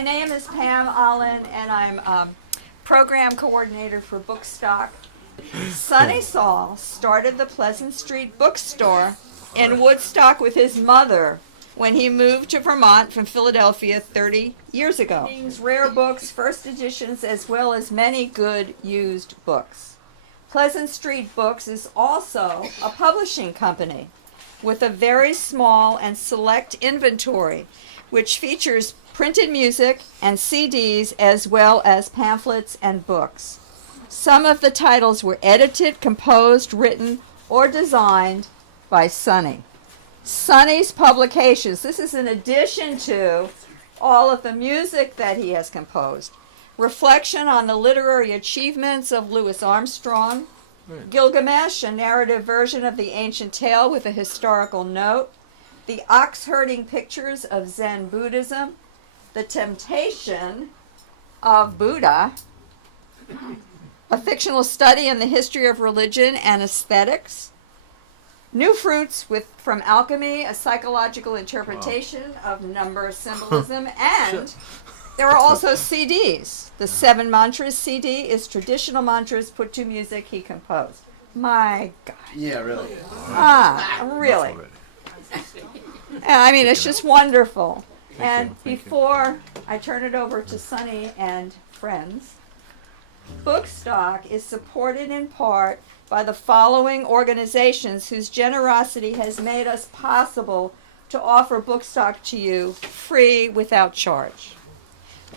My name is Pam Allen, and I'm program coordinator for Bookstock. Sonny Saul started the Pleasant Street bookstore in Woodstock with his mother when he moved to Vermont from Philadelphia 30 years ago. Rare books, first editions, as well as many good used books. Pleasant Street Books is also a publishing company with a very small and select inventory, which features printed music and CDs as well as pamphlets and books. Some of the titles were edited, composed, written, or designed by Sonny. Sonny's publications, this is in addition to all of the music that he has composed. Reflection on the literary achievements of Louis Armstrong, Gilgamesh, a narrative version of the ancient tale with a historical note, the ox-herding pictures of Zen Buddhism, the temptation of Buddha, a fictional study in the history of religion and aesthetics, New Fruits from Alchemy, a psychological interpretation of number symbolism, and there are also CDs. The 7 Mantras CD is traditional mantras put to music he composed. My God. Yeah, really. Really. I mean, it's just wonderful. And before I turn it over to Sonny and friends, Bookstock is supported in part by the following organizations whose generosity has made us possible to offer Bookstock to you free without charge.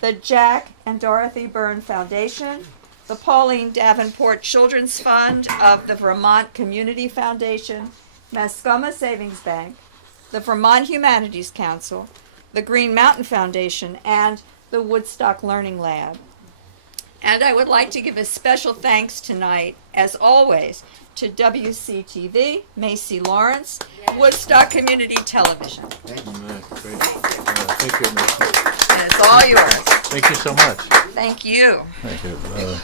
The Jack and Dorothy Byrne Foundation, the Pauline Davenport Children's Fund of the Vermont Community Foundation, Mascoma Savings Bank, the Vermont Humanities Council, the Green Mountain Foundation, and the Woodstock Learning Lab. And I would like to give a special thanks tonight, as always, to WCTV, Macy Lawrence, Woodstock Community Television. Thank you, Macy. And it's all yours. Thank you so much. Thank you. Thank you.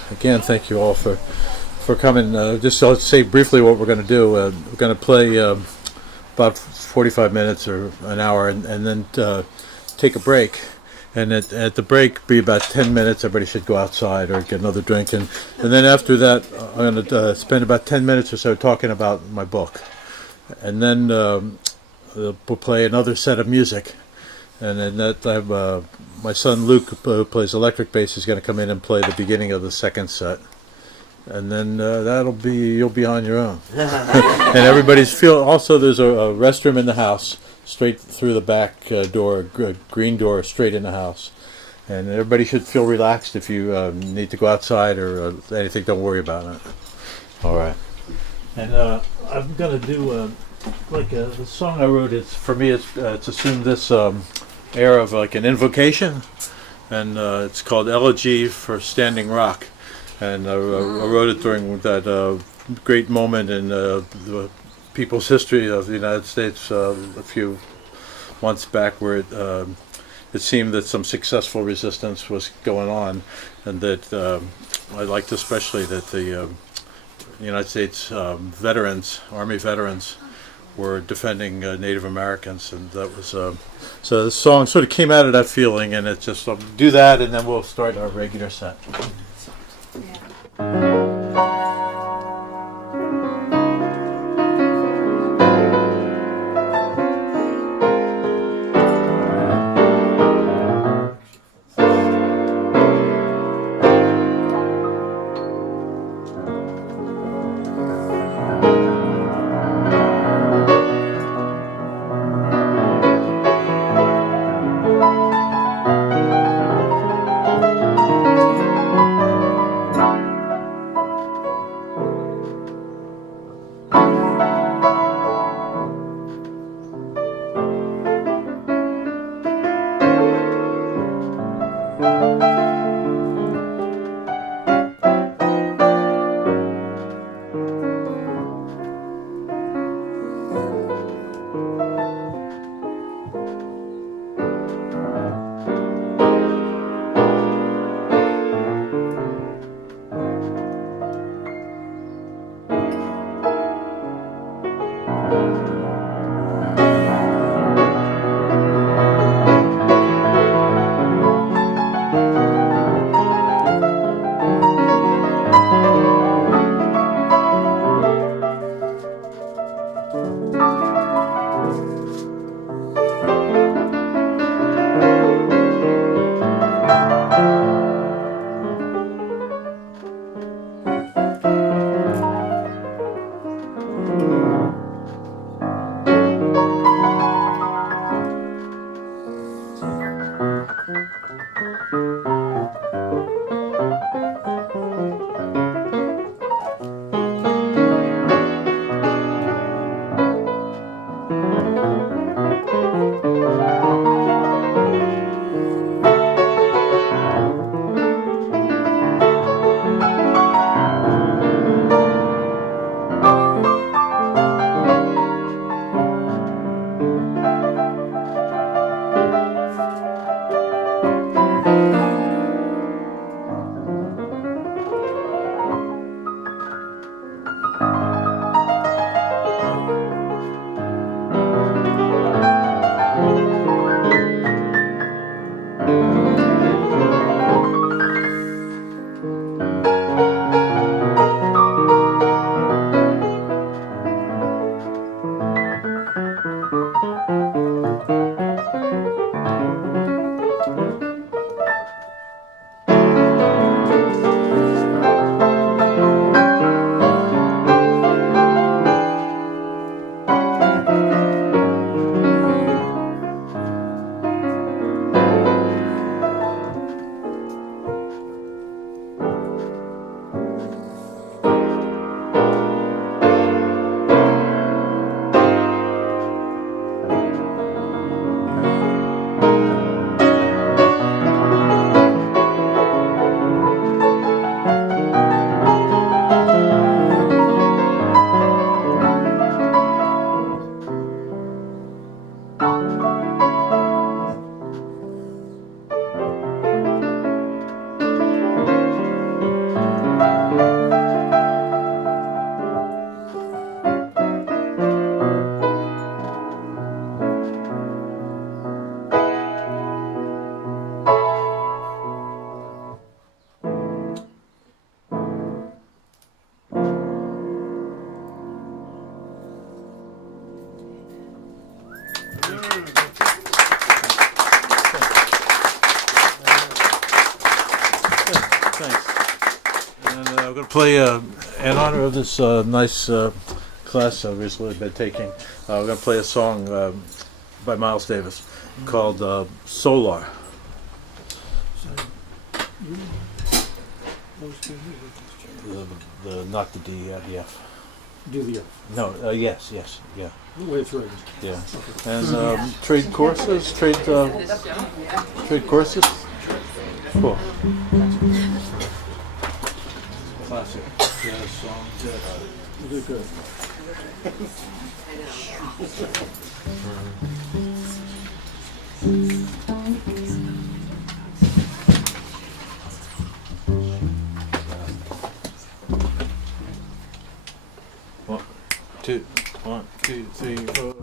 Again, thank you all for coming. Just I'll say briefly what we're going to do. We're going to play about 45 minutes or an hour, and then take a break. And at the break, be about 10 minutes. Everybody should go outside or get another drink. And then after that, I'm going to spend about 10 minutes or so talking about my book. And then we'll play another set of music. And then I have my son Luke, who plays electric bass, is going to come in and play the beginning of the second set. And then you'll be on your own. And everybody's also there's a restroom in the house, straight through the back door, green door, straight in the house. And everybody should feel relaxed. If you need to go outside or anything, don't worry about it. All right. And I'm going to do the song I wrote. It's assumed this air of like an invocation, and it's called Elegy for Standing Rock. And I wrote it during that great moment in the people's history of the United States a few months back, where it seemed that some successful resistance was going on, and that I liked especially that the United States Army veterans, were defending Native Americans, and that was so the song sort of came out of that feeling, and it just do that, and then we'll start our regular set. play in honor of this nice class I've recently been taking. We're going to play a song by Miles Davis called Solar. The not the D, the F. Do the No, yes, yeah, the way it's written. yeah. And trade courses, trade courses. Cool. Classic jazz song. You did good. One, two, three, four.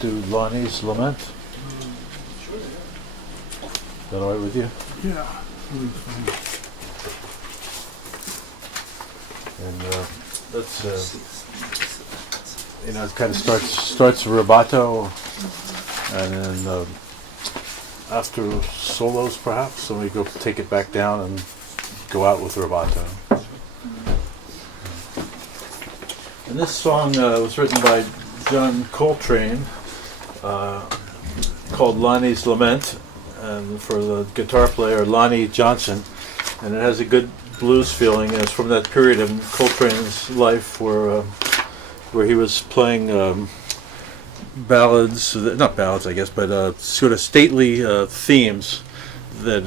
Do Lonnie's Lament? Is that all right with you? Yeah. And that's it kind of starts rubato, and then after solos perhaps, and we go take it back down and go out with rubato. And this song was written by John Coltrane, called Lonnie's Lament, and for the guitar player Lonnie Johnson, and it has a good blues feeling, and it's from that period in Coltrane's life where he was playing ballads, not ballads I guess, but sort of stately themes that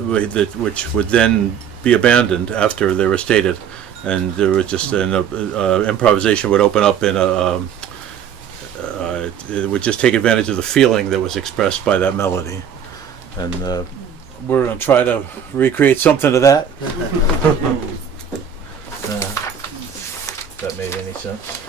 which would then be abandoned after they were stated, and there was just an improvisation would open up in a it would just take advantage of the feeling that was expressed by that melody, and we're going to try to recreate something of that. If that made any sense.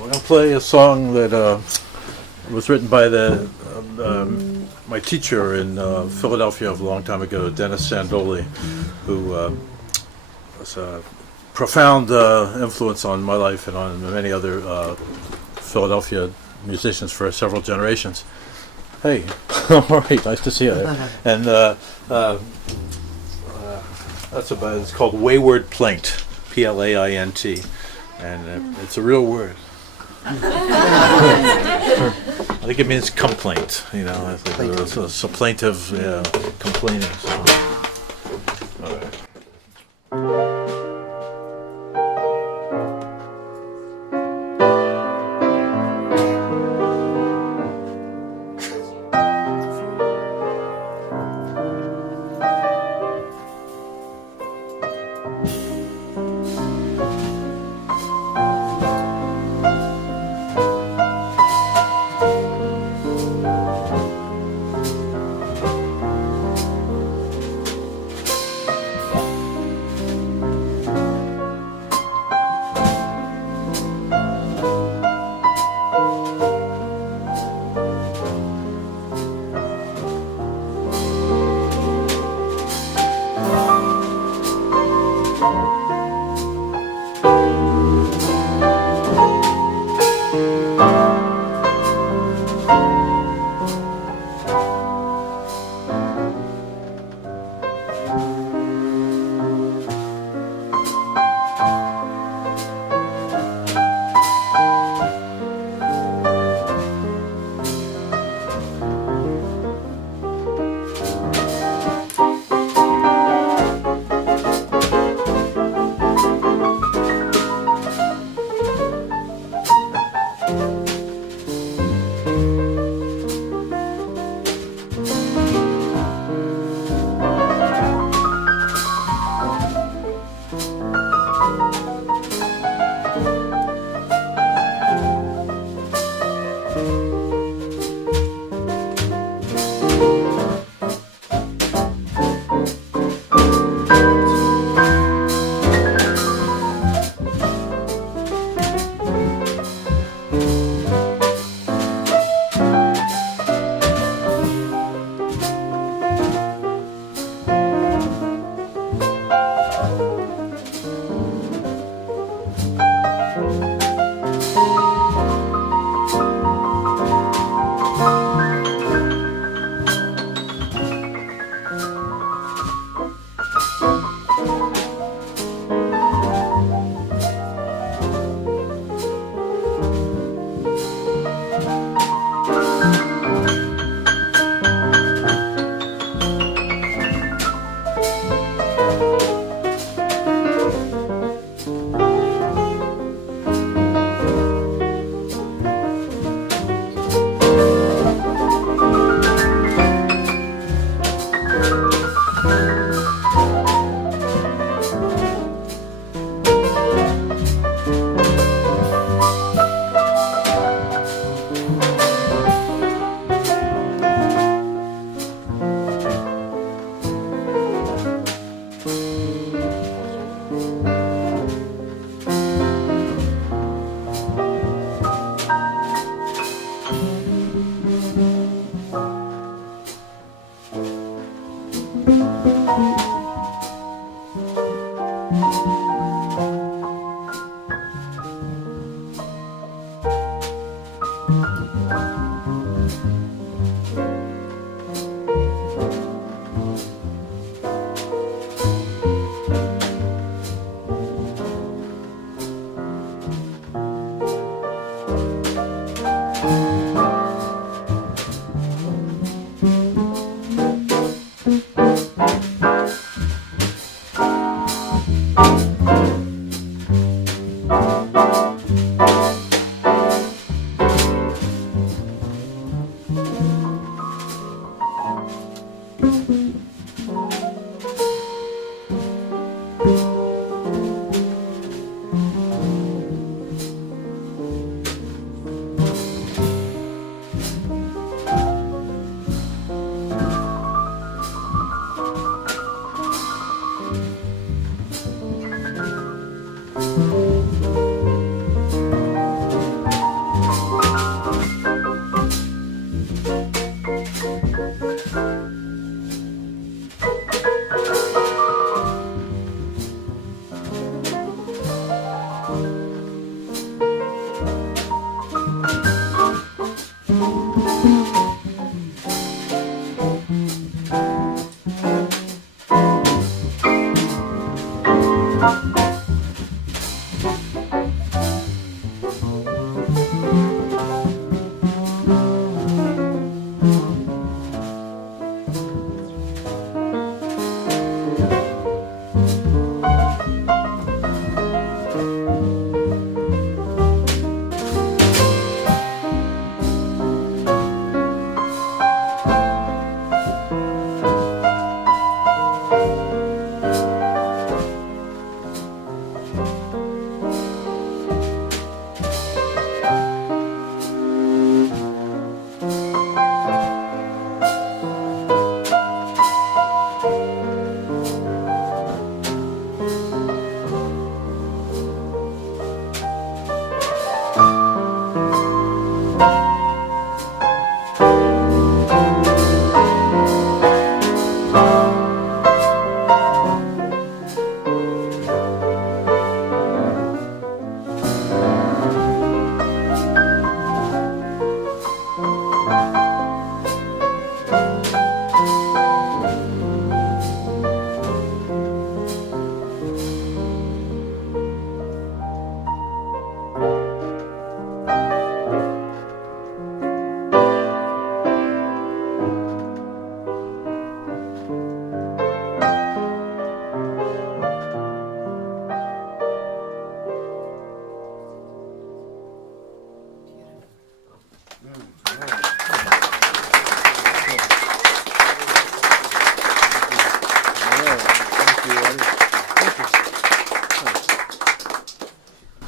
We're going to play a song that was written by my teacher in Philadelphia a long time ago, Dennis Sandoli, who was a profound influence on my life and on many other Philadelphia musicians for several generations. Hey, all right, nice to see you. And that's about. It's called Wayward Plaint, Plaint, and it's a real word. I think it means complaint. You know, I think it's a plaintive, complaining. So. All right.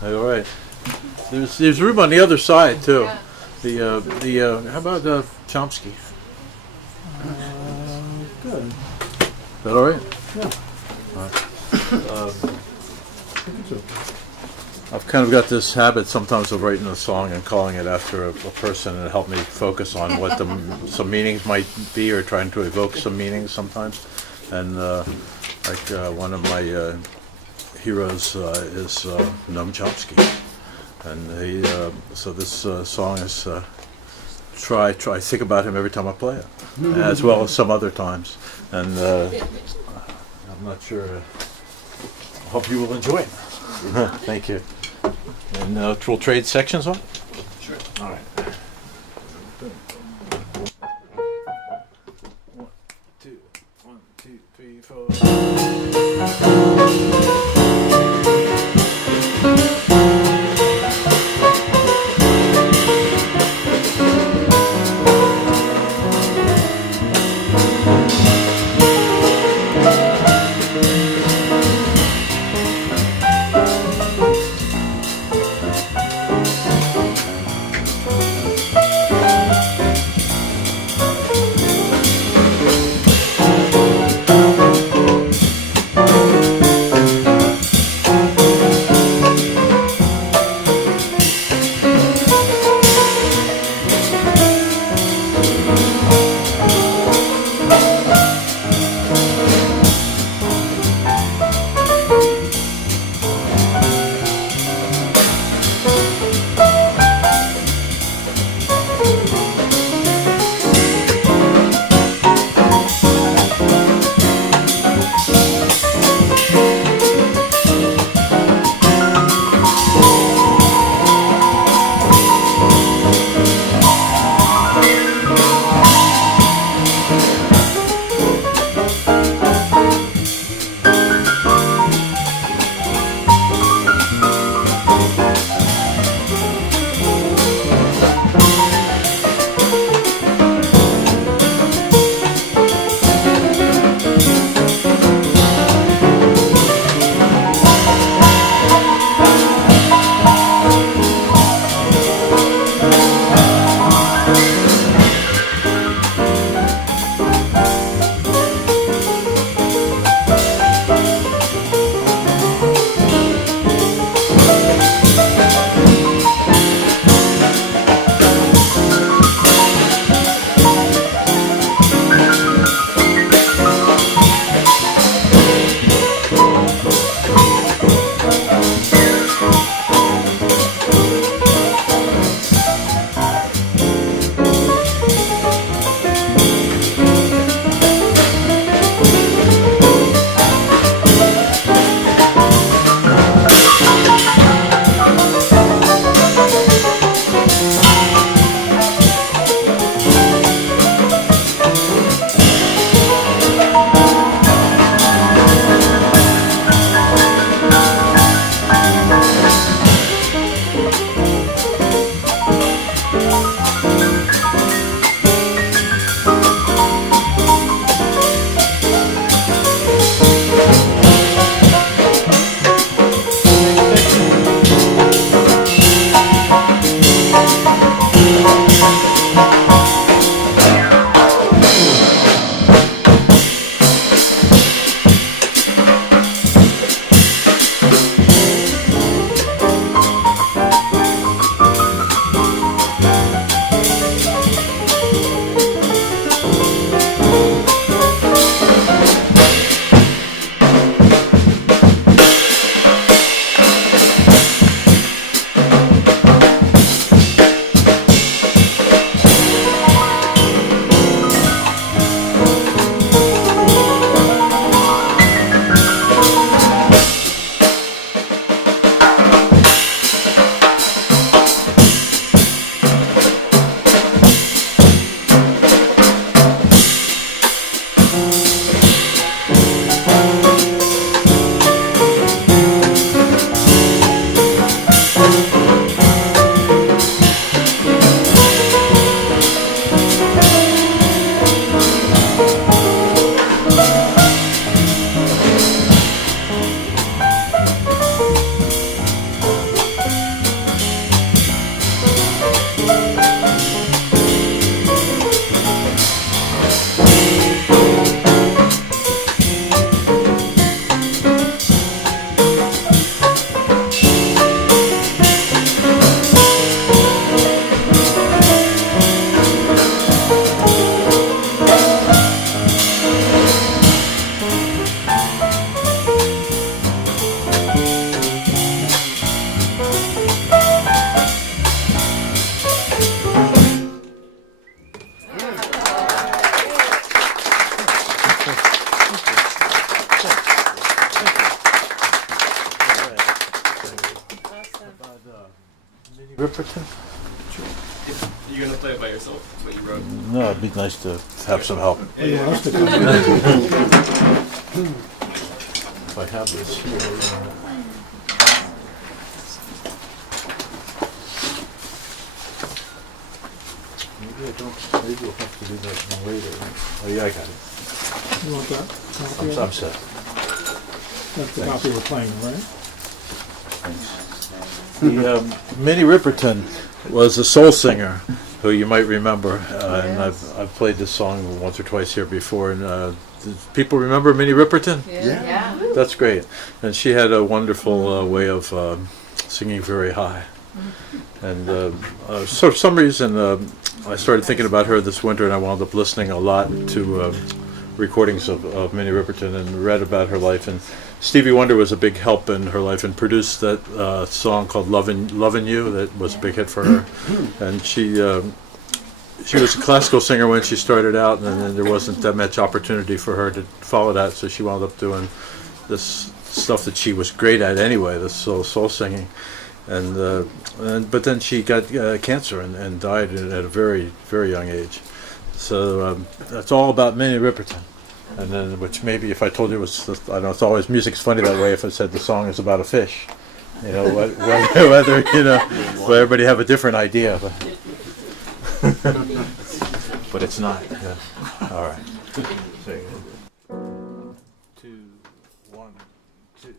All right. There's room on the other side too. The how about Chomsky? Good. Is that all right? Yeah. I've kind of got this habit sometimes of writing a song and calling it after a person, and it helped me focus on what some meanings might be, or trying to evoke some meanings sometimes. And one of my heroes is Noam Chomsky, and so this song is try think about him every time I play it, as well as some other times. And I'm not sure. I hope you will enjoy it. Thank you. And we'll trade sections on? Sure. All right. 1, 2, 1, 2, 3, 4. Riperton? You're gonna play it by yourself? What you wrote? No, it'd be nice to have some help. Oh, you want us to come? If I have this here. Maybe I don't. Maybe we'll have to do that later. Oh yeah, I got it. You want that copy? of I'm it? set. That's the copy we're playing, right? Minnie Riperton was a soul singer who you might remember, and I've played this song once or twice here before. And do people remember Minnie Riperton? Yeah. That's great. And she had a wonderful way of singing very high. And so for some reason, I started thinking about her this winter, and I wound up listening a lot to recordings of Minnie Riperton and read about her life. And Stevie Wonder was a big help in her life and produced that song called "Lovin' You" that was a big hit for her. And she was a classical singer when she started out, and then there wasn't that much opportunity for her to follow that, so she wound up doing this stuff that she was great at anyway, this soul singing. But then she got cancer and died at a very, very young age. So that's all about Minnie Riperton. And then, which maybe if I told you was, I don't know, it's always, music's funny that way if I said the song is about a fish. You know, whether, you know, well, everybody have a different idea. But it's not. Yeah. All right. So, 2, 1, 2.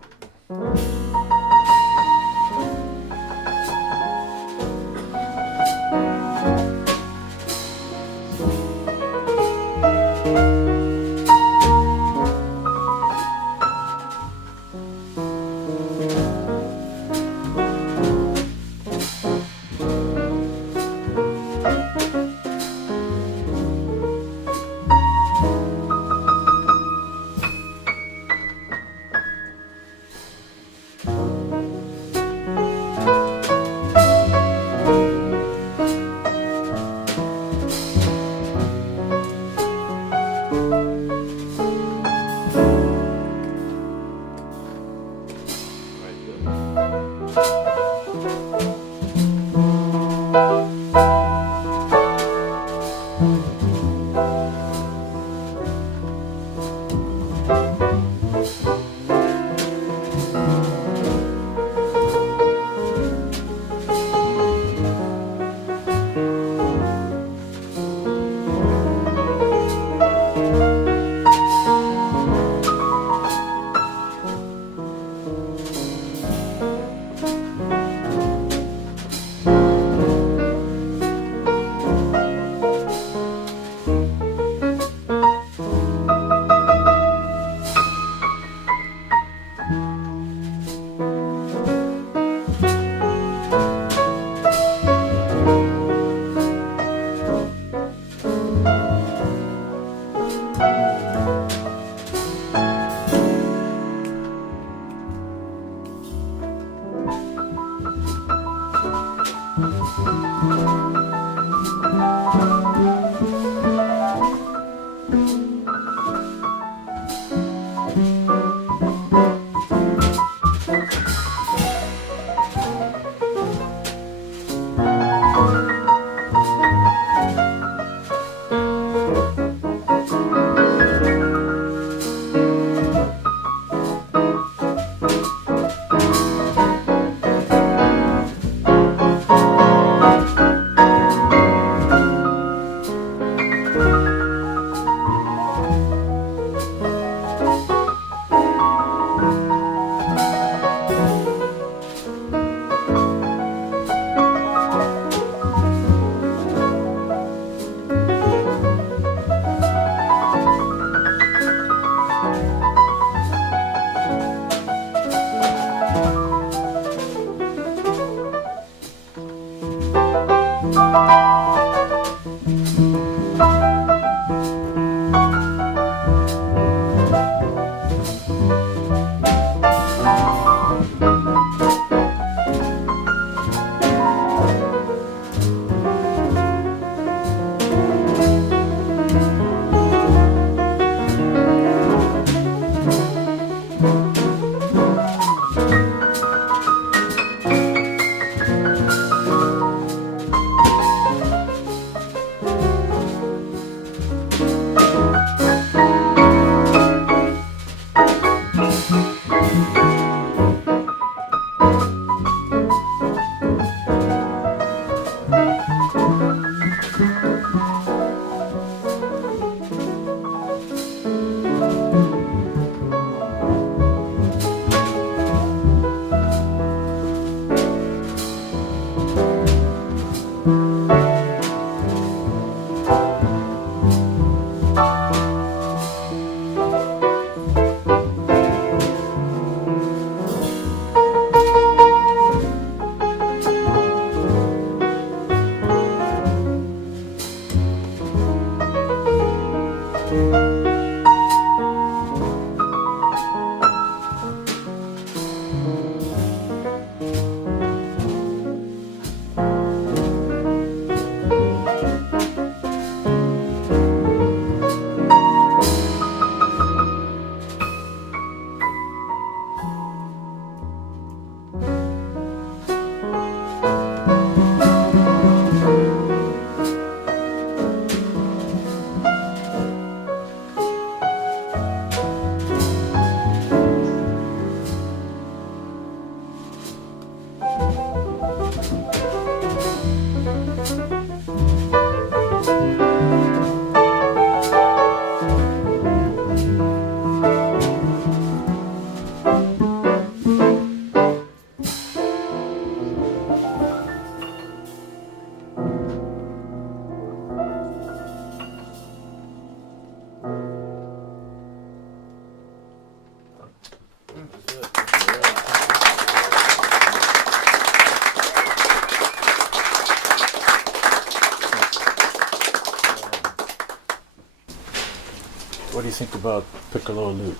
What do you think about piccolo lute?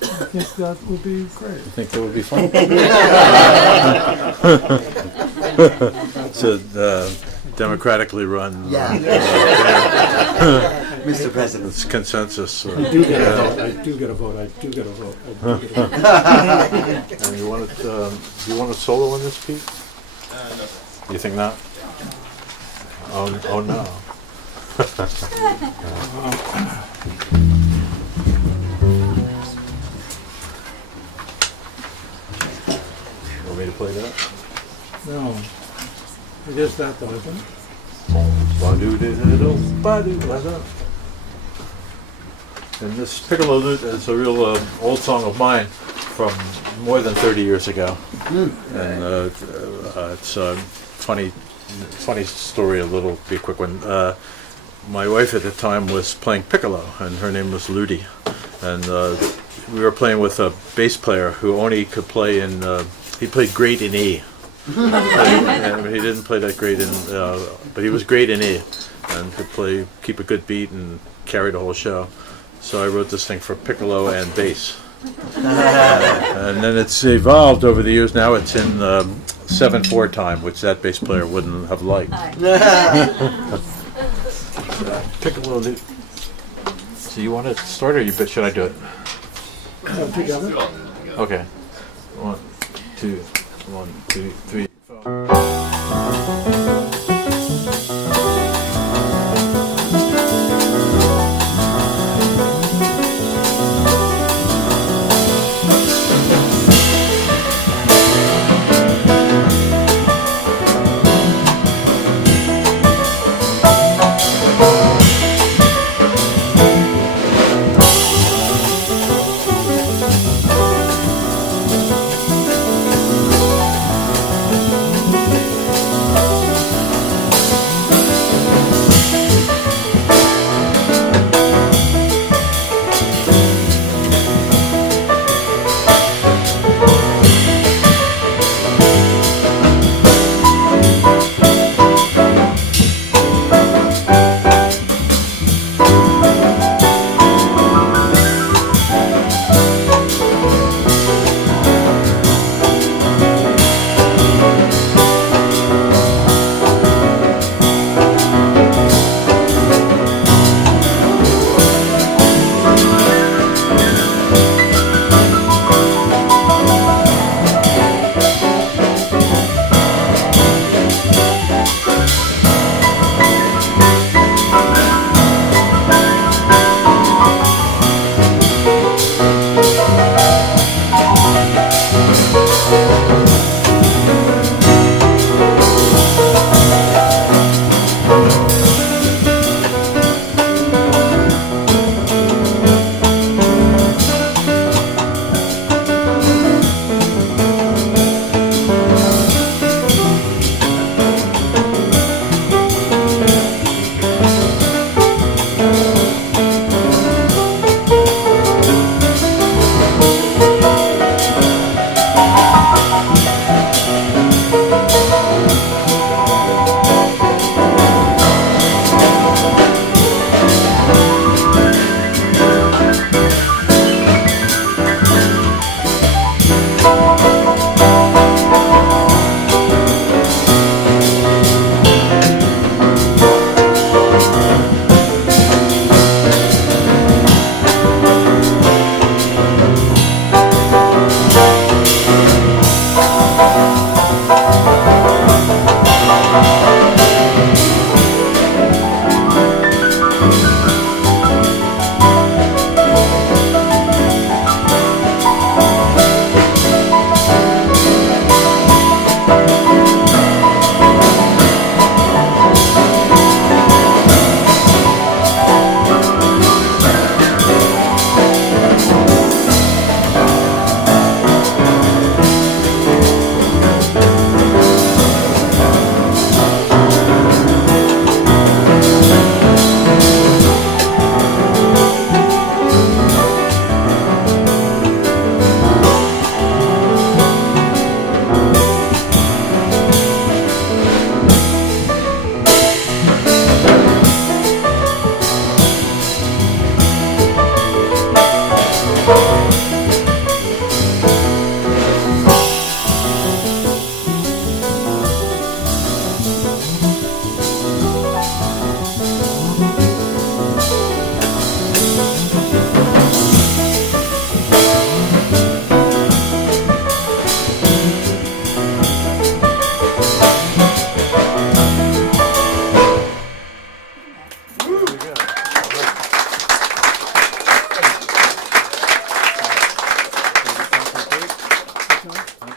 I think that would be great. You think that would be fun? It's a democratically run. Mr. President. It's consensus. I do get a vote. I do get a vote. I do get a vote. I do get a vote. And do you want a solo in this piece? No. You think not? Oh no. Want me to play that? No. It is that though, isn't it? And this piccolo lute is a real old song of mine from more than 30 years ago. And it's a funny story, be a quick one. My wife at the time was playing piccolo, and her name was Ludi. And we were playing with a bass player who only could play he played great in E. And he didn't play that great but he was great in E, and could keep a good beat and carry the whole show. So I wrote this thing for piccolo and bass. And then it's evolved over the years. Now it's in 7/4 time, which that bass player wouldn't have liked. Piccolo lute. So you want to start, or should I do it? Together? Okay. 1, 2, 1, 2, 3, 4.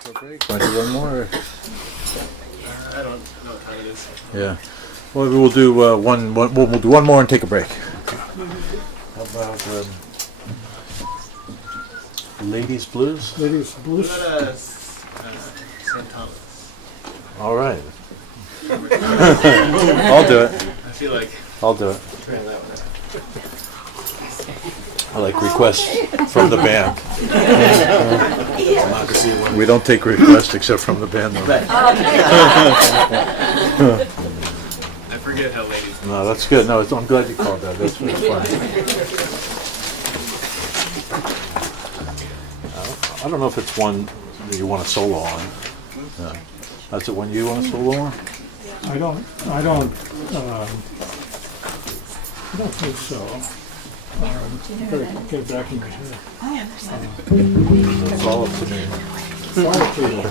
for a break? Want to do one more? Or? I don't know what time it is. Yeah. Well, we'll do we'll do one more and take a break. How about Ladies Blues? Ladies Blues. What about St. Thomas? All right. I'll do it. I feel like I'll do it. trying that one out. I like requests from the band. We don't take requests except from the band. Though. I forget how ladies. No, that's good. No, I'm glad you called that. That's really fun. I don't know if it's one that you want to solo on. No. That's it. One you want to solo on? I don't think so. Better get it back in your head. It's all up to me. Sorry to you.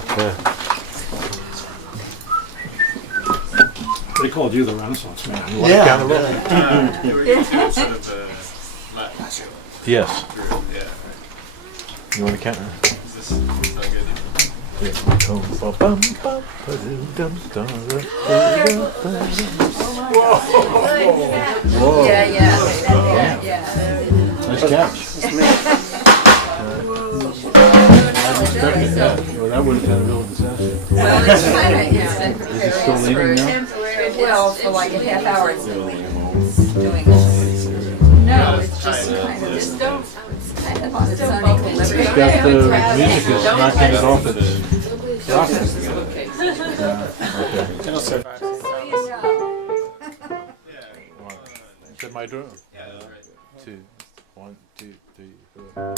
They called you the Renaissance man. You want to count the roll? You were doing sort of the Latin show. Yes. Yeah. You want to count? Is this sound good? Nice catch. Well, that would have been a real disaster. Well, it's kind of, Is it still leaning now? well, for like a half hour it's been doing this. No, it's just kind of, it's kind of on its own equilibrium. It's got the music is knocking it off its rocket. It'll survive. So you know. Is that my door? Yeah, that's right. 2, 1, 2, 3, 4.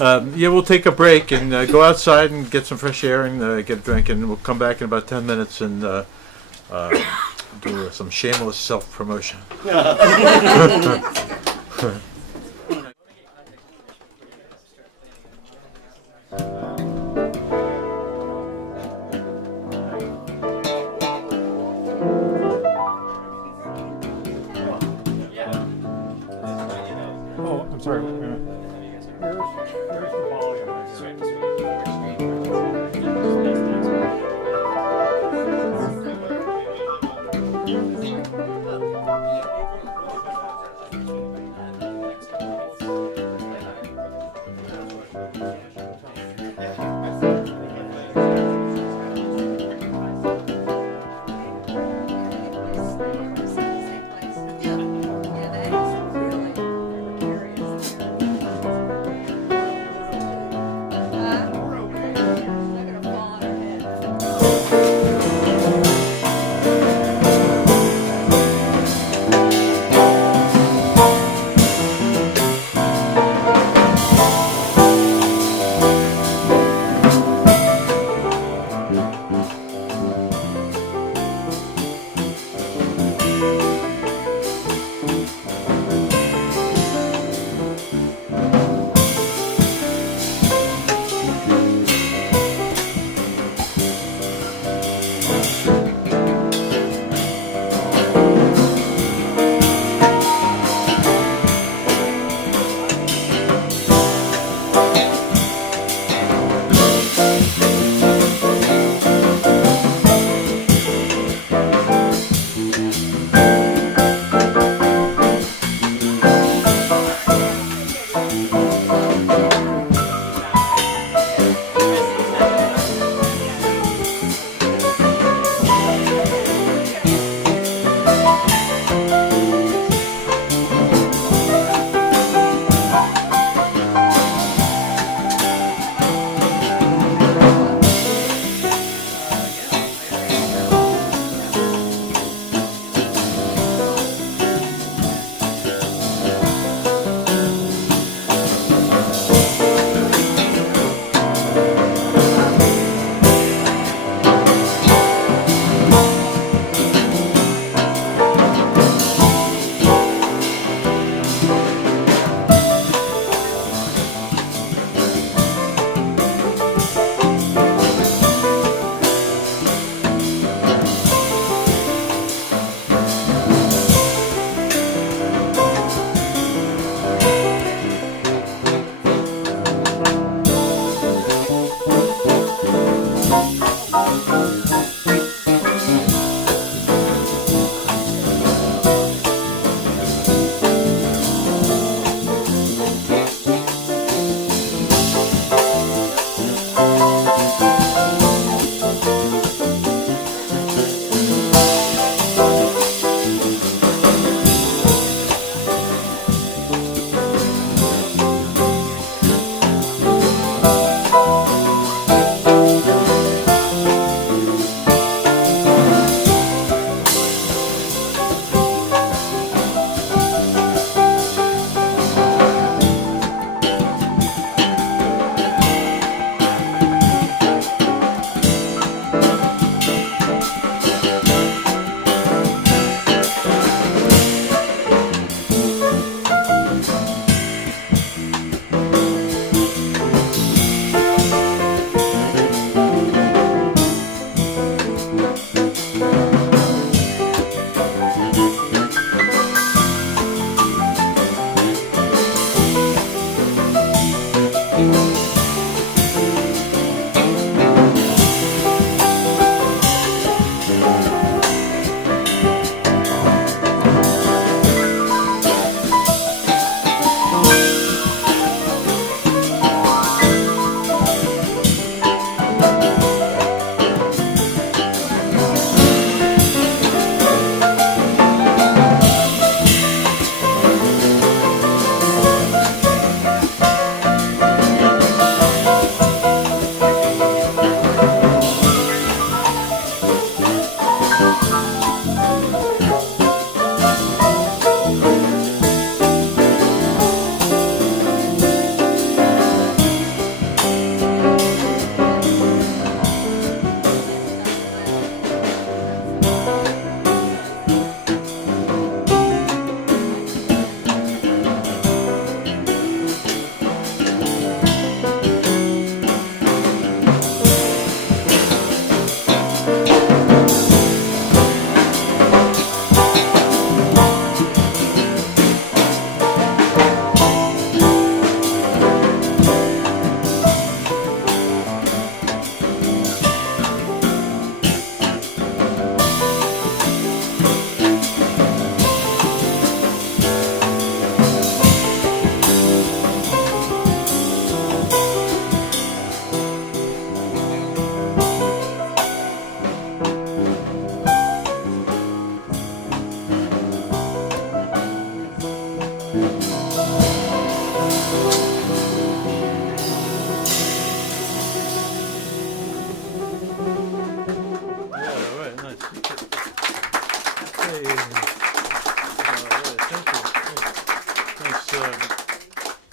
Yeah, we'll take a break and go outside and get some fresh air and get a drink, and we'll come back in about 10 minutes and do some shameless self-promotion. Oh, I'm sorry. Wait a minute. Here's the volume right here.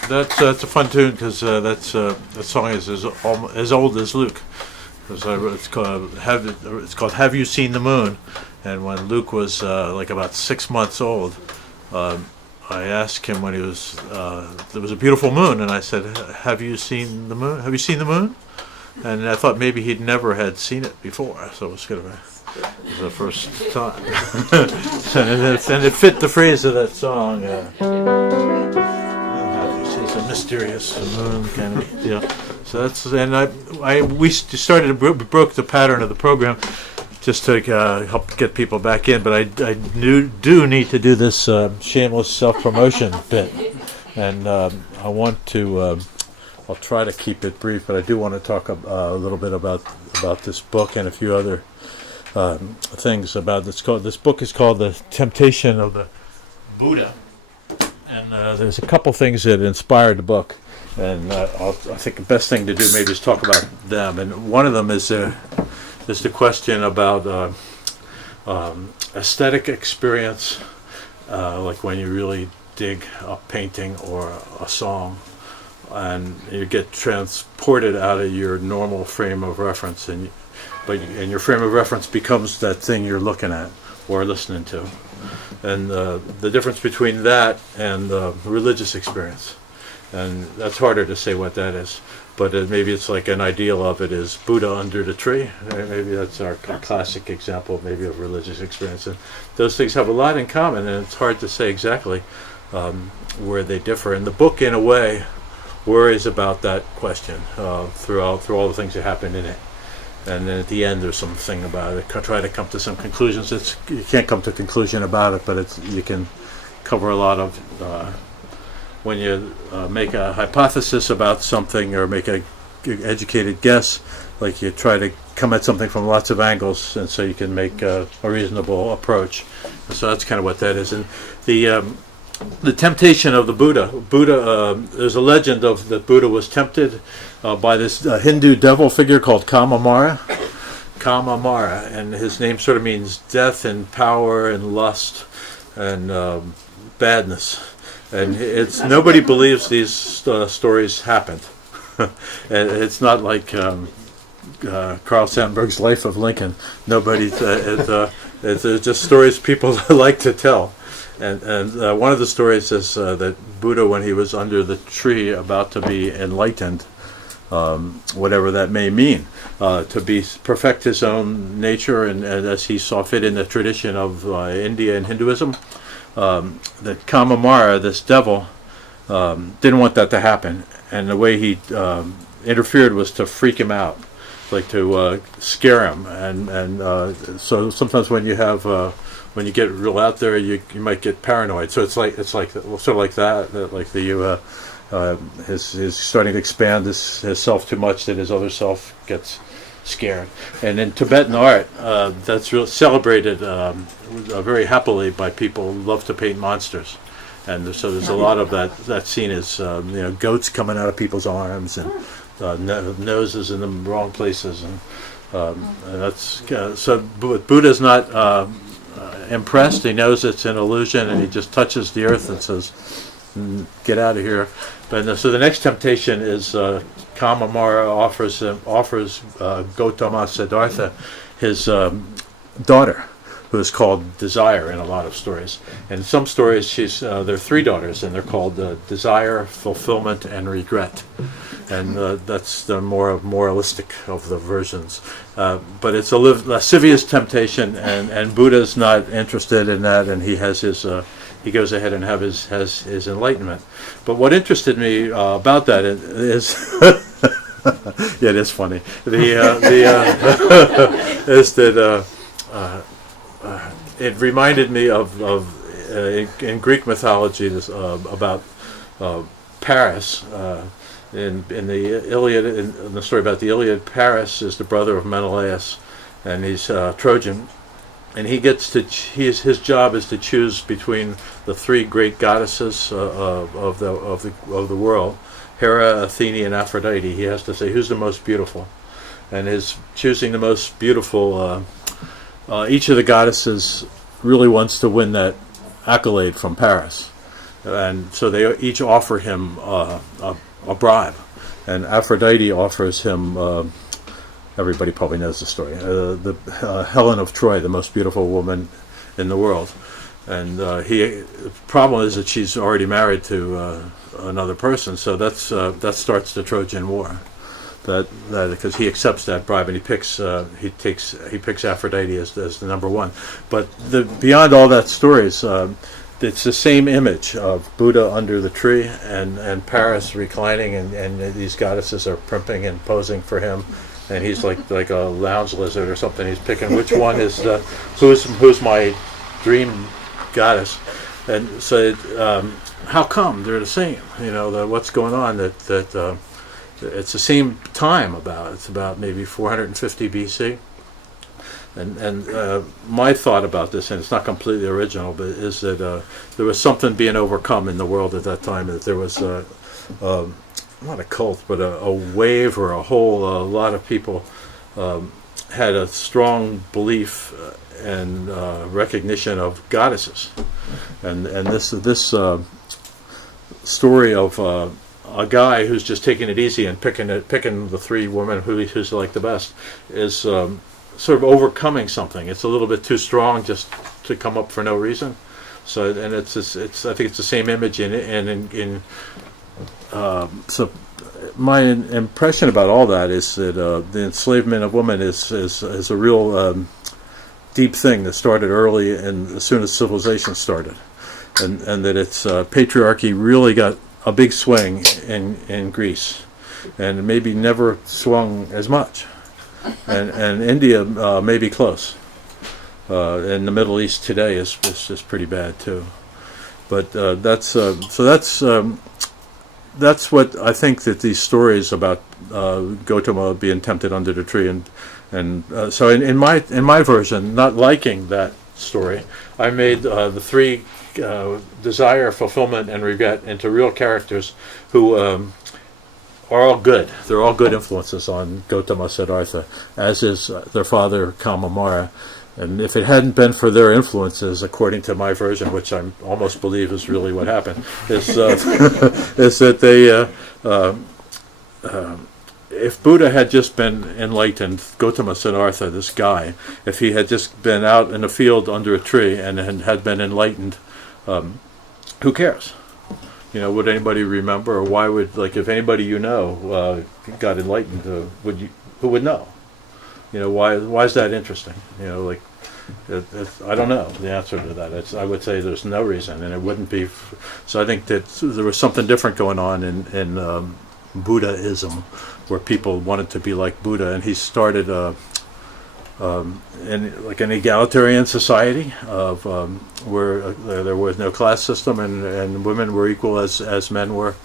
That's a fun tune because that song is as old as Luke. It's called "Have You Seen the Moon?" And when Luke was like about 6 months old, I asked him when he was there was a beautiful moon, and I said, "Have you seen the moon? Have you seen the moon?" And I thought maybe he'd never had seen it before, so it was kind of the first time. and it fit the phrase of that song. It's a mysterious moon kind of, So that's, and we broke the pattern of the program just to help get people back in. But I do need to do this shameless self-promotion bit, and I want to. I'll try to keep it brief, but I do want to talk a little bit about this book and a few other things about this. This book is called "The Temptation of the Buddha," and there's a couple things that inspired the book, and I think the best thing to do maybe is talk about them. And one of them is the question about aesthetic experience, like when you really dig a painting or a song, and you get transported out of your normal frame of reference, and your frame of reference becomes that thing you're looking at or listening to, and the difference between that and religious experience, and that's harder to say what that is, but maybe it's like an ideal of it is Buddha under the tree. Maybe that's our classic example maybe of religious experience, and those things have a lot in common, and it's hard to say exactly where they differ. And the book, in a way, worries about that question through all the things that happen in it, and then at the end there's something about it. Try to come to some conclusions. You can't come to a conclusion about it, but you can cover a lot of when you make a hypothesis about something or make a educated guess. Like you try to come at something from lots of angles, and so you can make a reasonable approach. And so that's kind of what that is. And the temptation of the Buddha. There's a legend of that Buddha was tempted by this Hindu devil figure called Kamamara, and his name sort of means death and power and lust and badness. And nobody believes these stories happened. And it's not like Carl Sandburg's Life of Lincoln. Nobody. It's just stories people like to tell. And one of the stories is that Buddha, when he was under the tree about to be enlightened, whatever that may mean, to perfect his own nature, and as he saw fit in the tradition of India and Hinduism, that Kamamara, this devil, didn't want that to happen, and the way he interfered was to freak him out, like to scare him, and so sometimes when you have when you get real out there, you might get paranoid. So it's like sort of like that like his starting to expand his self too much that his other self gets scared. And in Tibetan art, that's celebrated very happily by people who love to paint monsters. And so there's a lot of that scene is goats coming out of people's arms and noses in the wrong places, and that's so. Buddha's not impressed. He knows it's an illusion, and he just touches the earth and says, "Get out of here." But so the next temptation is Kamamara offers Gautama Siddhartha his daughter, who is called Desire in a lot of stories. And in some stories, there are three daughters, and they're called Desire, Fulfillment, and Regret. And that's the more moralistic of the versions. But it's a lascivious temptation, and Buddha's not interested in that, and he has he goes ahead and has his enlightenment. But what interested me about that is, yeah, it is funny. Is that it reminded me of in Greek mythology about Paris. In the Iliad, in the story about the Iliad, Paris is the brother of Menelaus, and he's Trojan, and his job is to choose between the three great goddesses of the world, Hera, Athene, and Aphrodite. He has to say who's the most beautiful, and his choosing the most beautiful. Each of the goddesses really wants to win that accolade from Paris. and so they each offer him a bribe, and Aphrodite offers him. Everybody probably knows the story. The Helen of Troy, the most beautiful woman in the world, and the problem is that she's already married to another person. So that starts the Trojan War. That because he accepts that bribe and he picks Aphrodite as the number one. But beyond all that stories, it's the same image of Buddha under the tree and Paris reclining and these goddesses are primping and posing for him. And he's like a lounge lizard or something. He's picking which one is who's my dream goddess, and so how come they're the same? What's going on? That it's the same time It's about maybe 450 BC, and my thought about this, and it's not completely original, but is that there was something being overcome in the world at that time. That there was not a cult, but a wave or a lot of people had a strong belief and recognition of goddesses, and this story of a guy who's just taking it easy and picking the three women who's like the best is sort of overcoming something. It's a little bit too strong just to come up for no reason. So, and I think it's the same image so my impression about all that is that the enslavement of women is a real deep thing that started early and as soon as civilization started, and that it's patriarchy really got a big swing in Greece, and maybe never swung as much, and India may be close, and the Middle East today is just pretty bad too, but that's what I think that these stories about Gautama being tempted under the tree, and so in my version, not liking that story, I made the three desire, fulfillment, and regret into real characters who are all good. They're all good influences on Gautama Siddhartha, as is their father Kamamara. And if it hadn't been for their influences, according to my version, which I almost believe is really what happened, is that they, if Buddha had just been enlightened, Gautama Siddhartha, this guy, if he had just been out in a field under a tree and had been enlightened, who cares? Would anybody remember, or why would, if anybody got enlightened, who would know? Why is that interesting? I don't know the answer to that. I would say there's no reason, and it wouldn't be. So I think that there was something different going on in Buddhism, where people wanted to be like Buddha, and he started in an egalitarian society of where there was no class system, and women were equal as men were,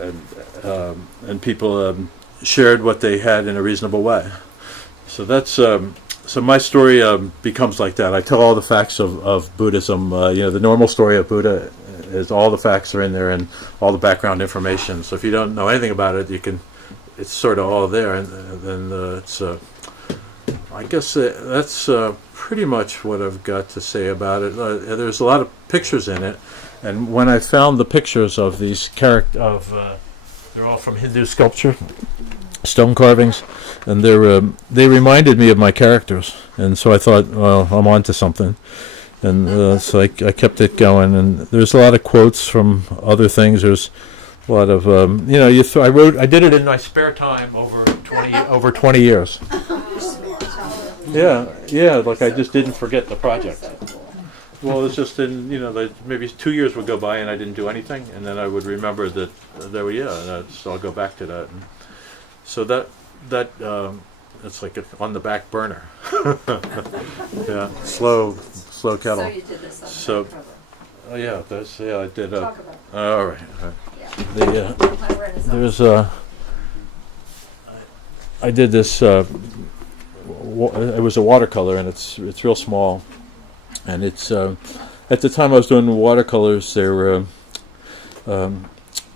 and people shared what they had in a reasonable way. So that's so my story becomes like that. I tell all the facts of Buddhism. The normal story of Buddha is all the facts are in there and all the background information. So if you don't know anything about it, it's sort of all there. And then it's I guess that's pretty much what I've got to say about it. There's a lot of pictures in it, and when I found the pictures of these they're all from Hindu sculpture, stone carvings, and they reminded me of my characters, and so I thought, well, I'm on to something, and so I kept it going. And there's a lot of quotes from other things. There's a lot of I did it in my spare time over 20 years. Yeah, I just didn't forget the project. Well, it's just maybe 2 years would go by and I didn't do anything, and then I would remember that so I'll go back to that. And so that it's like on the back burner. Yeah, slow kettle. So you did this on So, the cover. oh yeah, I did. Talk about it. All right. Yeah. There's I did this. It was a watercolor, and it's real small, and it's at the time I was doing watercolors. I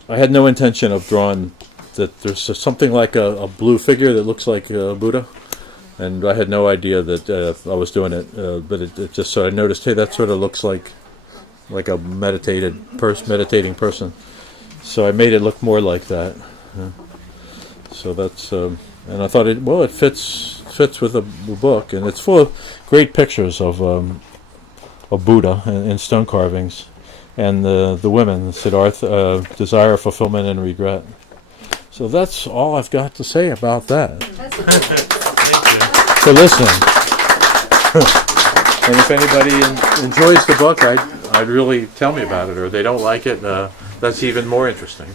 had no intention of drawing that. There's something like a blue figure that looks like Buddha, and I had no idea that I was doing it. But it just so I noticed, hey, that sort of looks like like a meditating person. So I made it look more like that. So that's and I thought it fits with the book, and it's full of great pictures of Buddha in stone carvings, and the women, Siddhartha, desire, fulfillment, and regret. So that's all I've got to say about that. So listen, and if anybody enjoys the book, I'd really tell me about it, or they don't like it, that's even more interesting.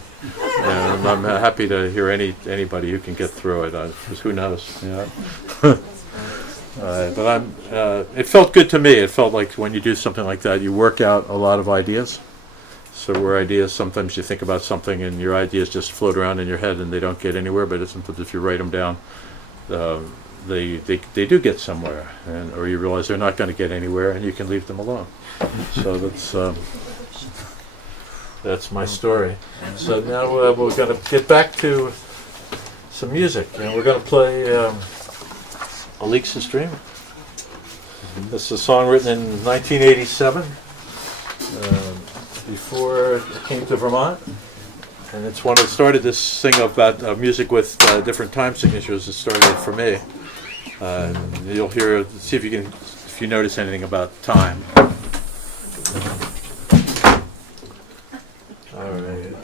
And I'm happy to hear anybody who can get through it, because who knows? But it felt good to me. It felt like when you do something like that, you work out a lot of ideas. So where ideas, sometimes you think about something and your ideas just float around in your head and they don't get anywhere, but sometimes if you write them down, they do get somewhere, or you realize they're not going to get anywhere and you can leave them alone. So that's my story. So now we're going to get back to some music, and we're going to play A Leaks and Stream. This is a song written in 1987, before I came to Vermont. And it's one that started this thing about music with different time signatures. It started for me. You'll hear, see if you notice anything about time. All right.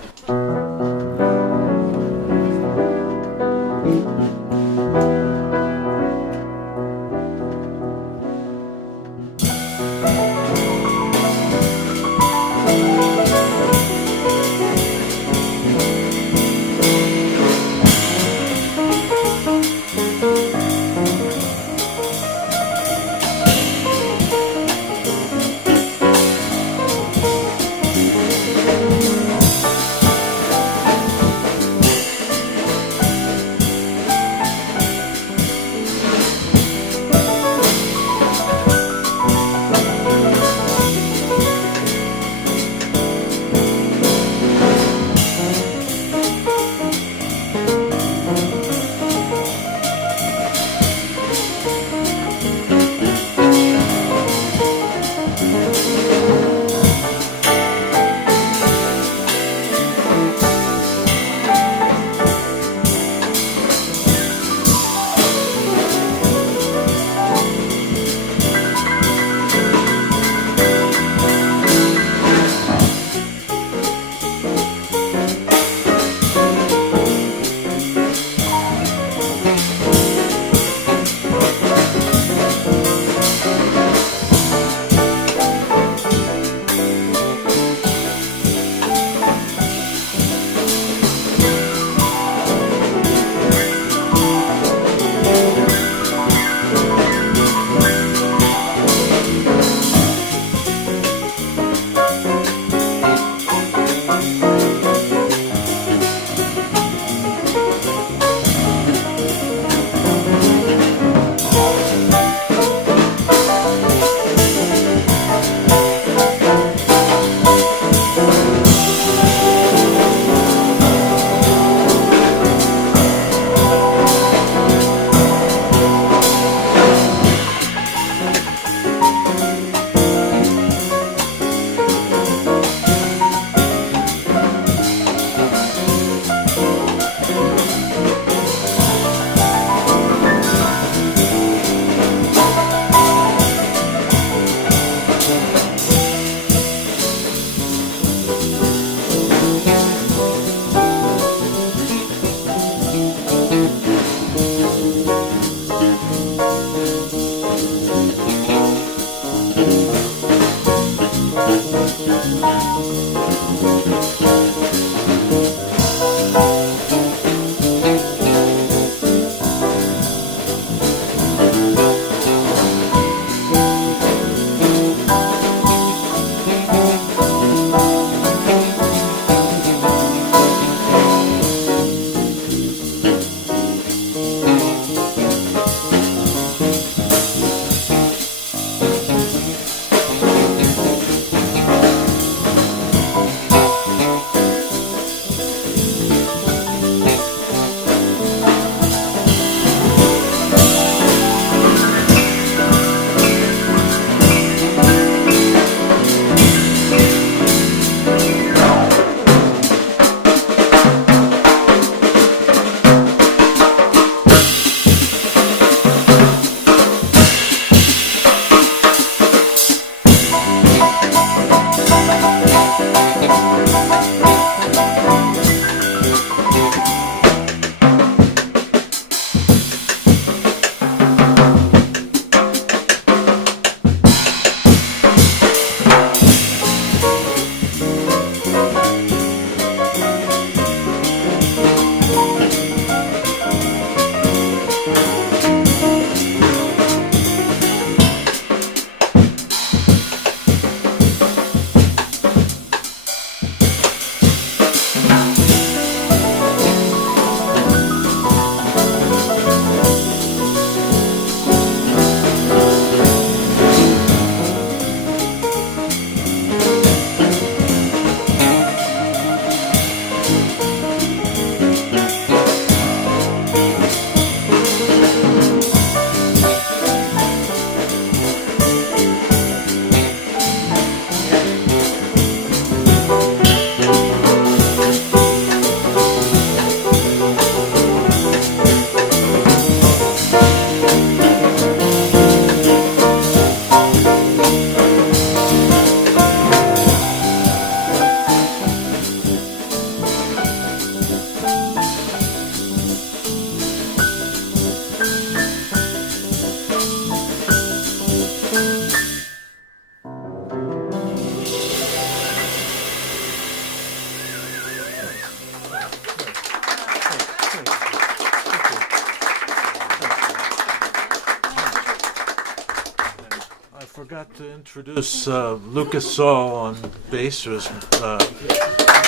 forgot to introduce Lucas Saul on bass. I'm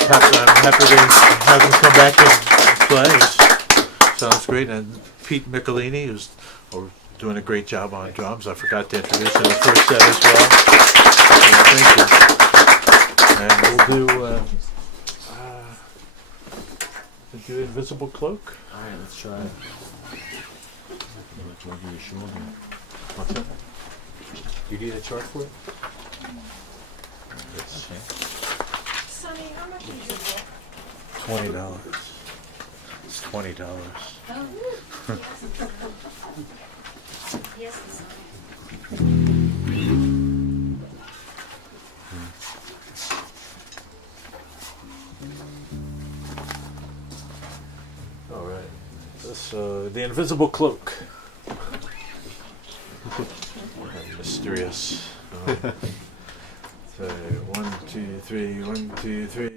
happy to have him come back and play. Sounds great. And Pete Michelini, who's doing a great job on drums. I forgot to introduce him in the first set as well. So thank you. And we'll do Invisible Cloak. All right, let's try it. Look over your shoulder. What's that? You need a chart for it? Sonny, how much is your book? $20. It's $20. Yes. All right. This the Invisible Cloak. Mysterious. So 1, 2, 3, 1, 2, 3.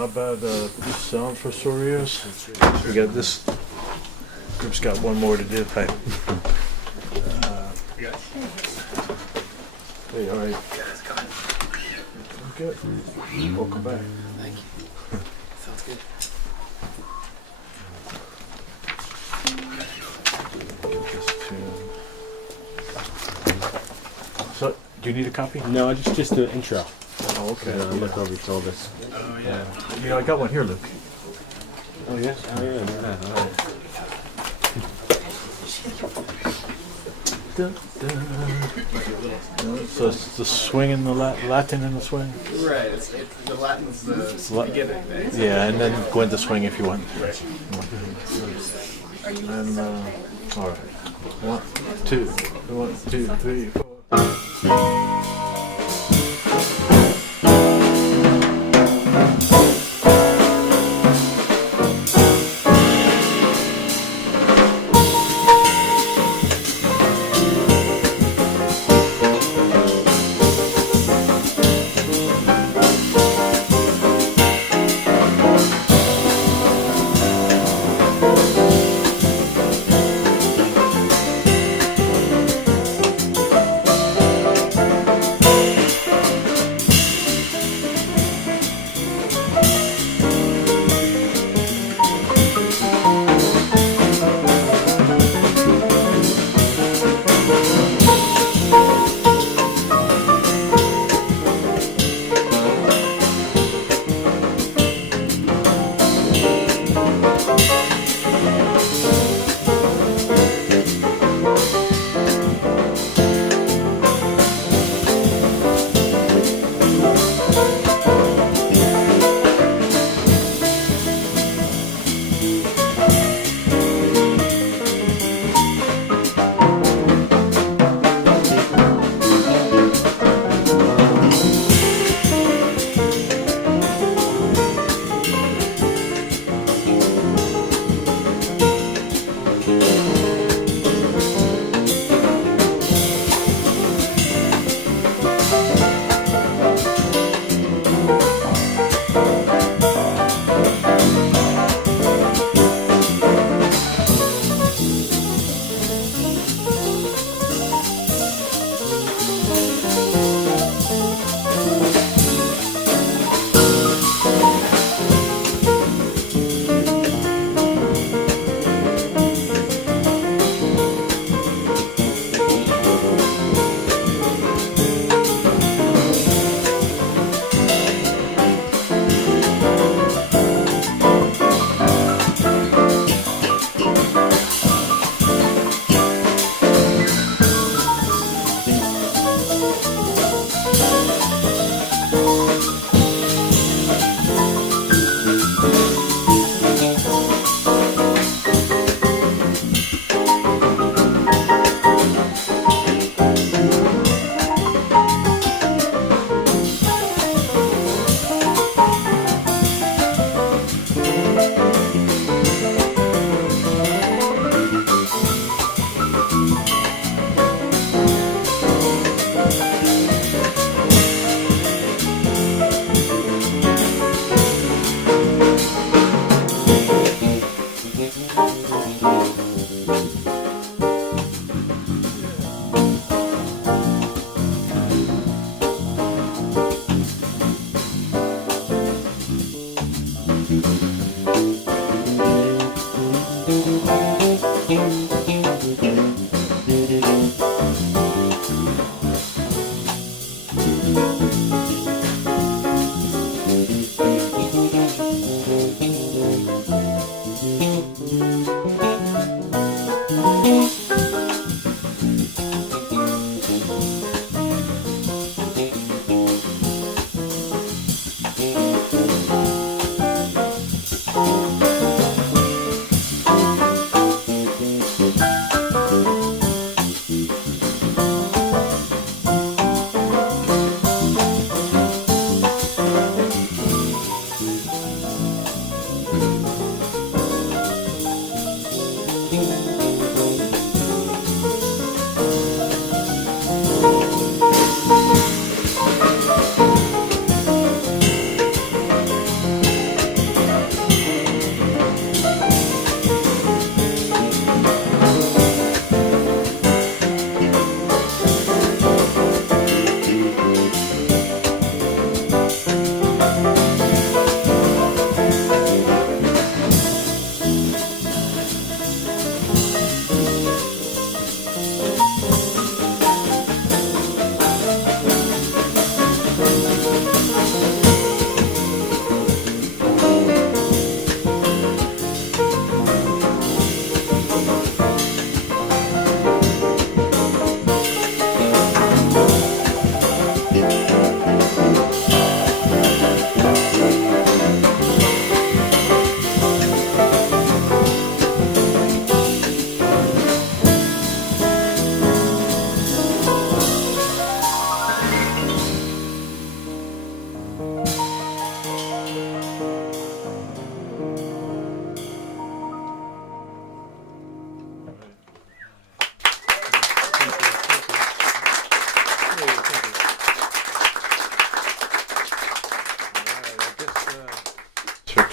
How about sound for Sorios? We got this group's got one more to do. Hi. You guys? Hey, all right. Good. Welcome back. Thank you. Sounds good. Get this tune. So, do you need a copy? No, just the intro. Oh, okay. Look over your shoulders. Oh, yeah. Yeah, I got one here, Luke. Oh, yes? Oh, yeah. All right. So it's the swing and the Latin in the swing? Right, it's the Latin's the beginning thing. Yeah, and then go into swing if you want. Right. And, all right. 1, 2, 1, 2, 3, 4.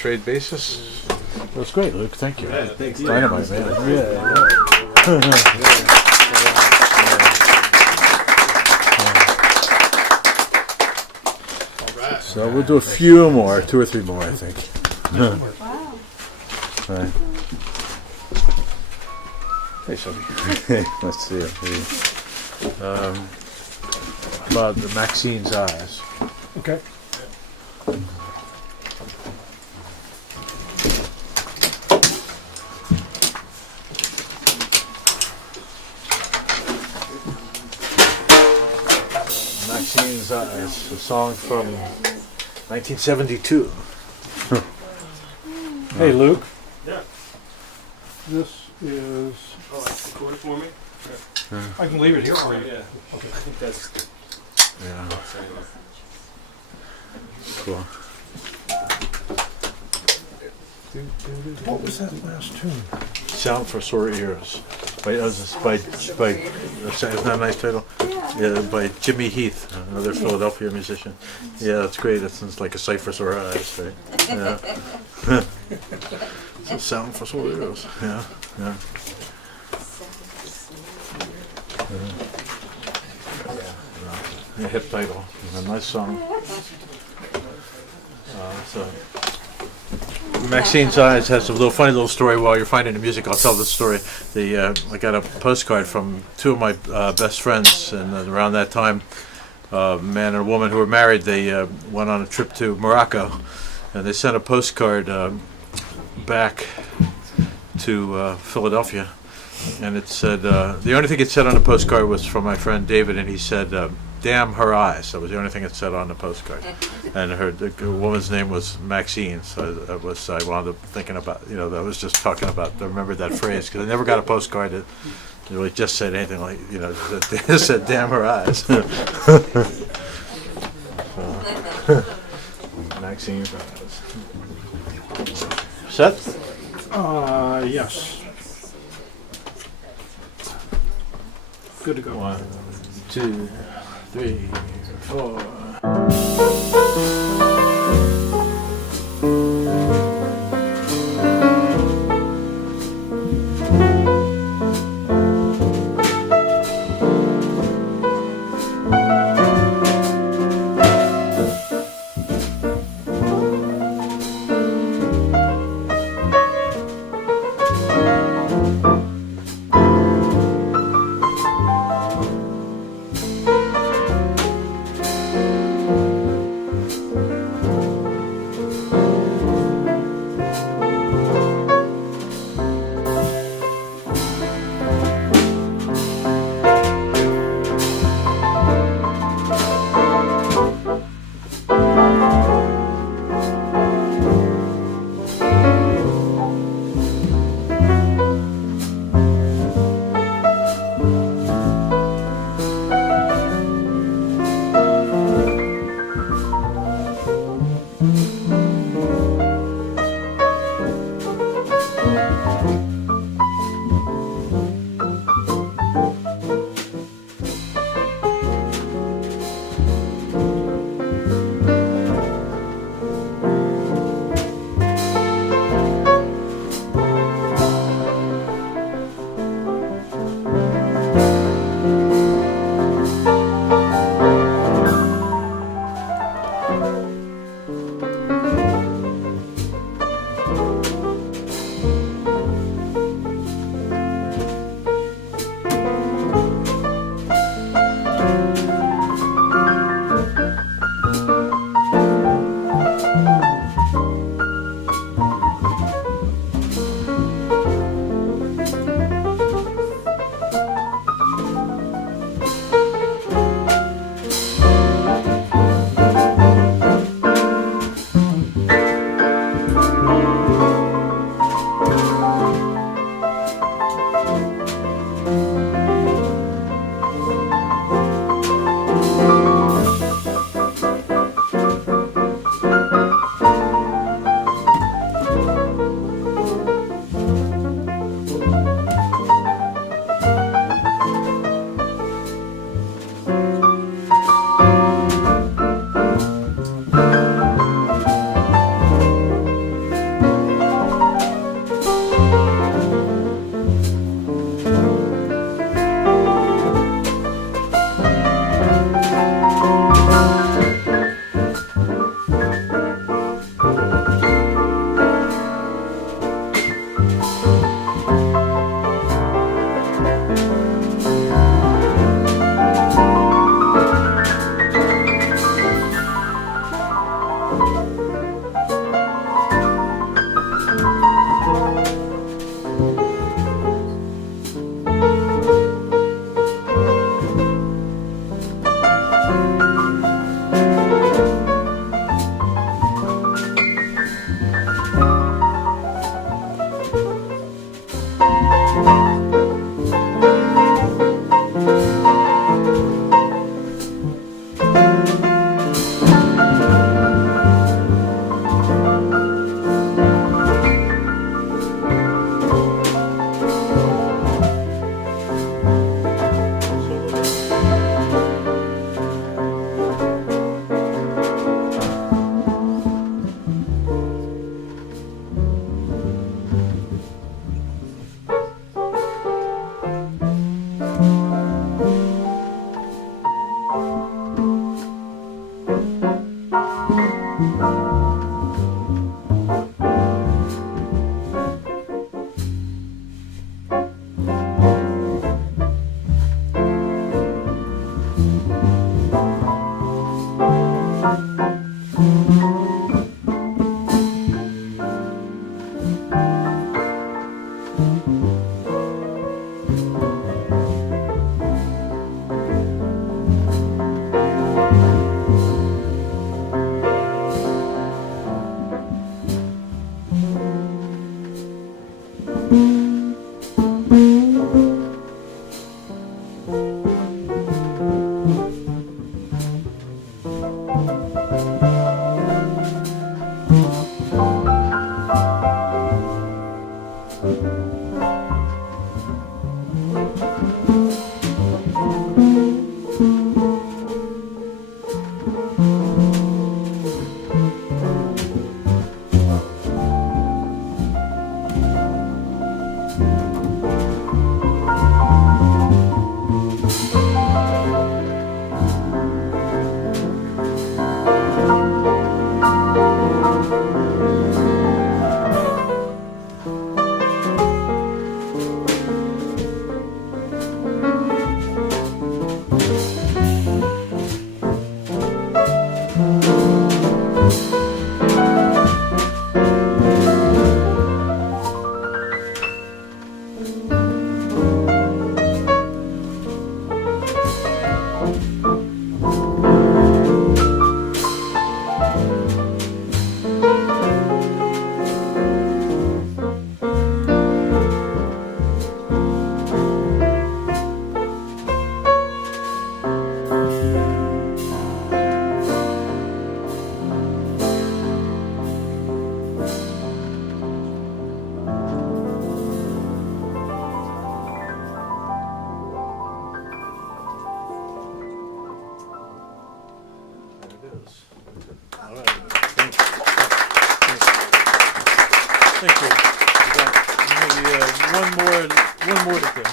trade basis. That's great, Luke. Thank you. Yeah, thanks. Dynamite, man. So we'll do a few more, 2 or 3 more, I think. Wow. Right. Hey, Sonny. Let's see. About Maxine's eyes. Okay. Maxine's eyes, a song from 1972. Hey, Luke. Yeah. This is. Oh, like record it for me? I can leave it here for you. Yeah. Okay. I think that's. Yeah, cool. What was that last tune? Sound for Sore Ears. Isn't that a nice title? Yeah, by Jimmy Heath, another Philadelphia musician. Yeah, that's great. That sounds like a sight for sore eyes, right? Yeah. It's a sound for sore ears. Yeah, yeah. Yeah, hit title. A nice song. So Maxine's Eyes has a funny little story. While you're finding the music, I'll tell the story. I got a postcard from 2 of my best friends, and around that time, a man and a woman who were married, they went on a trip to Morocco, and they sent a postcard back to Philadelphia, and it said, the only thing it said on the postcard was from my friend David, and he said, "Damn her eyes." That was the only thing it said on the postcard. And the woman's name was Maxine, so I wound up thinking about, I was just talking about, I remembered that phrase, because I never got a postcard that really just said anything like, that said "damn her eyes." Maxine's eyes. Set? Yes. Good to go. 1, 2, 3, 4. think we got maybe one more to do.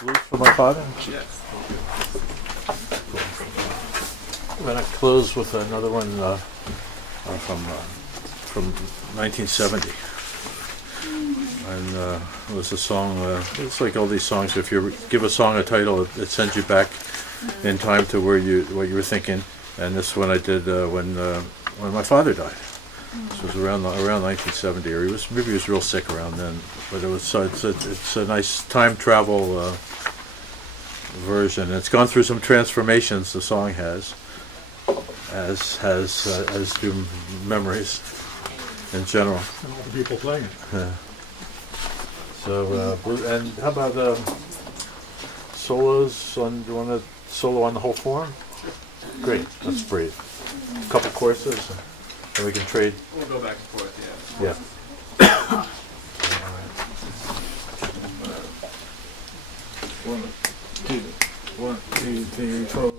Blues for my father. Yes. I'm gonna close with another one from 1970, and it was a song. It's like all these songs. If you give a song a title, it sends you back in time to what you were thinking. And this one I did when my father died. This was around 1970, or maybe he was real sick around then. But it's a nice time travel version. It's gone through some transformations. The song has, as do memories in general. And all the people playing it. Yeah. So and how about solos? Do you want to solo on the whole form? Great. That's free. A couple courses, and we can trade. We'll go back and forth, yeah. Yeah. One, two, three, four.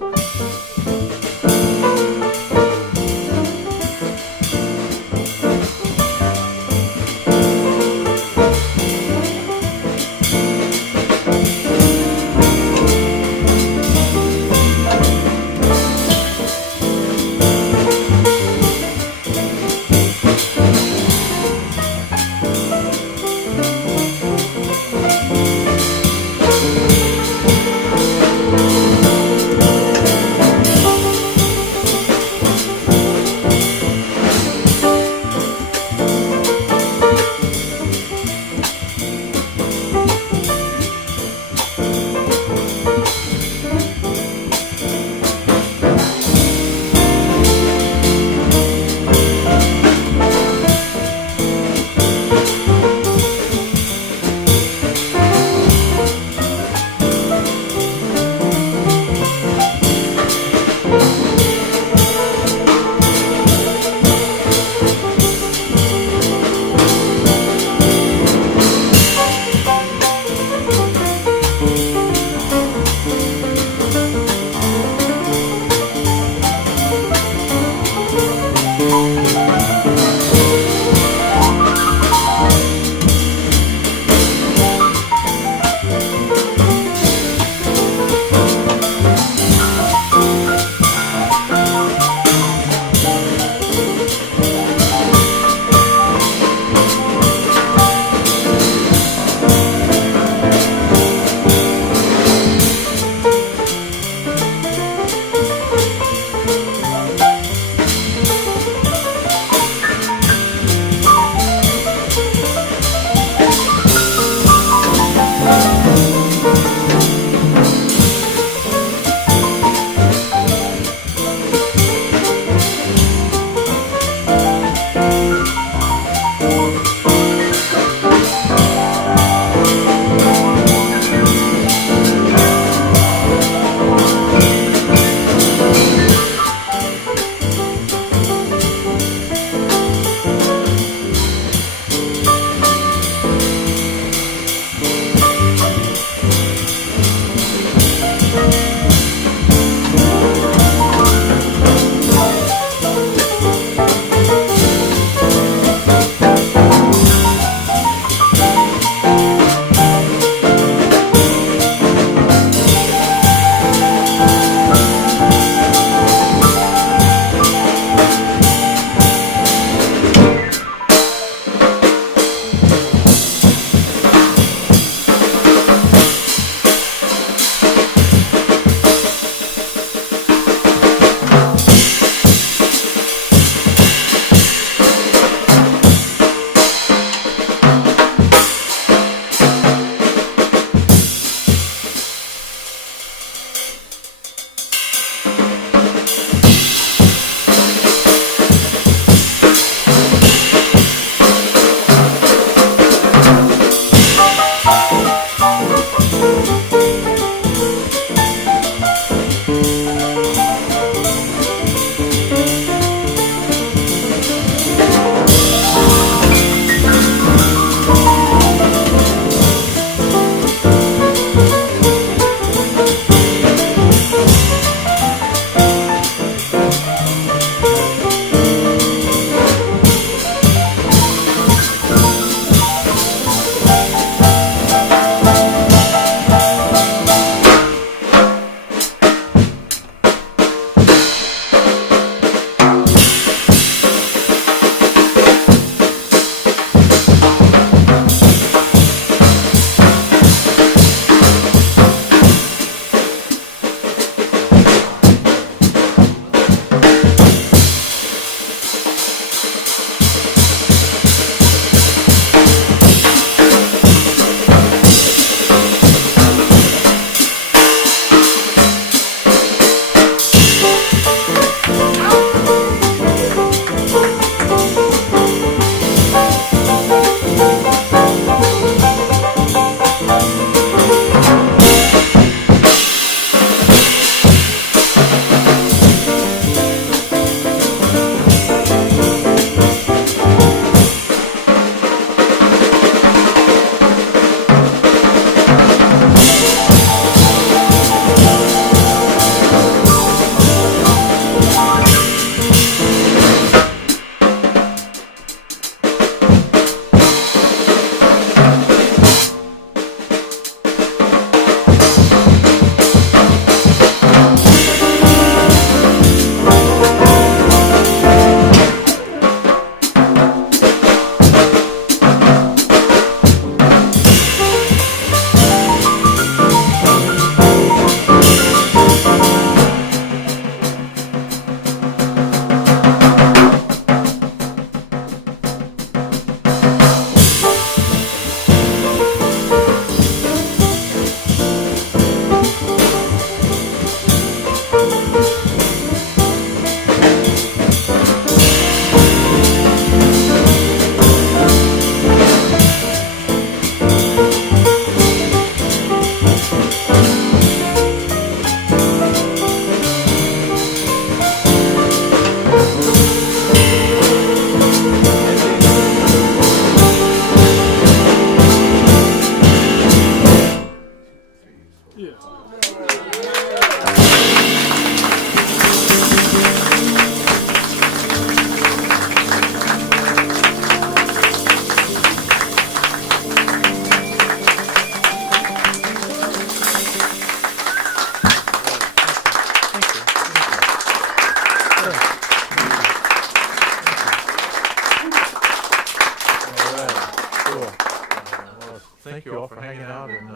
Thank you all for hanging out and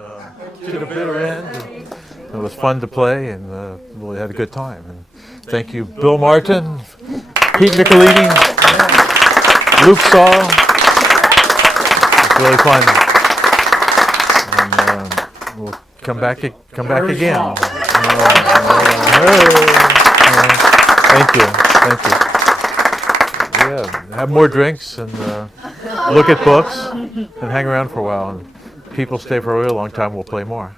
to the bitter end. It was fun to play and really had a good time. And thank you, Bill Martin, Pete Nicolini, Luke Saul. It's really fun. And we'll come back again. Thank you. Yeah, have more drinks and look at books and hang around for a while. And people stay for a real long time, we'll play more.